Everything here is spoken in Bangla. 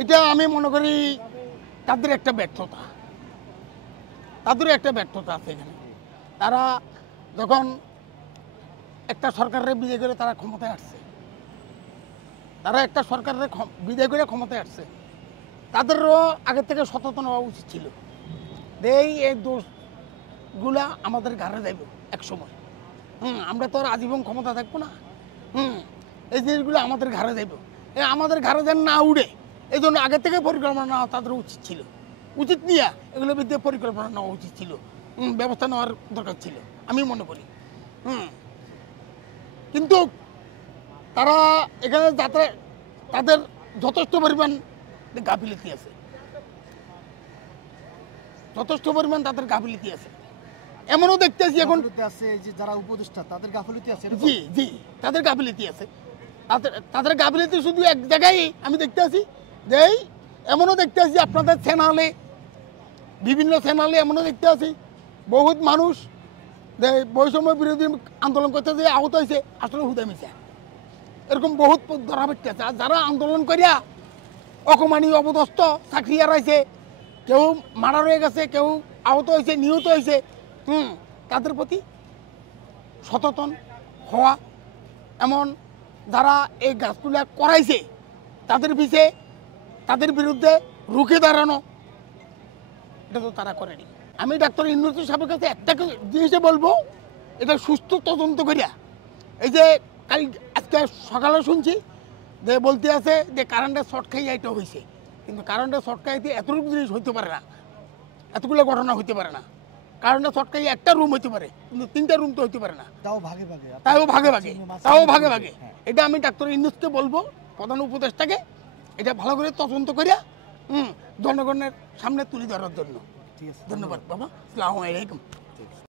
এটা আমি মনে করি তাদের একটা ব্যর্থতা আছে এখানে। তারা যখন একটা সরকারের বিদায় করে তারা ক্ষমতায় আসছে, তাদেরও আগের থেকে সচেতন হওয়া উচিত ছিল। এই দোষগুলা আমাদের ঘাড়ে যাইব এক সময়। আমরা তো আর আজীবন ক্ষমতা থাকবো না। এই জিনিসগুলো আমাদের ঘাড়ে যাইব, আমাদের ঘাড়ে যেন না উড়ে, এই জন্য আগে থেকে পরিকল্পনা নেওয়া তাদের উচিত নিয়ে এগুলো বিরুদ্ধে পরিকল্পনা নেওয়া উচিত ছিল, ব্যবস্থা নেওয়ার দরকার ছিল আমি মনে করি। কিন্তু তারা এখানে যাতে তাদের যথেষ্ট পরিমাণ গাফিলতি আছে, এমনও দেখতেছি এখন যে যারা উপদেষ্টা তাদের গাফিলতি আছে। জি তাদের গাফিলতি আছে। তাদের গাফিলতি শুধু এক জায়গায় আমি দেখতে আছি যে এমনও দেখতে আছি আপনাদের চ্যানেলে, বিভিন্ন চ্যানেলে এমনও দেখতে আছি বহুত মানুষ যে বৈষম্য বিরোধী আন্দোলন করতে যে আহত হয়েছে আসলে হুদামিছে, এরকম বহুত ধরা পড়তে আছে। আর যারা আন্দোলন করিয়া অকমানি অবদস্ত চাকরি হারাইছে, কেউ মারা রয়ে গেছে, কেউ আহত হয়েছে, নিহত হয়েছে, তাদের প্রতি সচেতন হওয়া, এমন যারা এই গাছগুলা করাইছে তাদের বিরুদ্ধে রুখে দাঁড়ানো, এটা তো তারা করেনি। আমি ডাক্তার ইউনূস সাহেবের কাছে একটা জিনিসে বলবো, এটা সুস্থ তদন্ত করিয়া, এই যে আজকে সকালে শুনছি যে বলতে আছে যে কারেন্টের শর্ট খাইয়া এটা হয়েছে, কিন্তু কারেন্টের শর্ট খাইতে এতটুকু জিনিস হইতে পারে না, এতগুলো ঘটনা হইতে পারে না। কারেন্টের শর্ট খাইয়ে একটা রুম হইতে পারে, কিন্তু 3টা রুম তো হইতে পারে না, তাও ভাগে ভাগে। এটা আমি ডাক্তার ইউনূসকে বলবো, প্রধান উপদেষ্টাকে, এটা ভালো করে তদন্ত করিয়া জনগণের সামনে তুলে ধরার জন্য। ধন্যবাদ বাবা, আসসালামু আলাইকুম।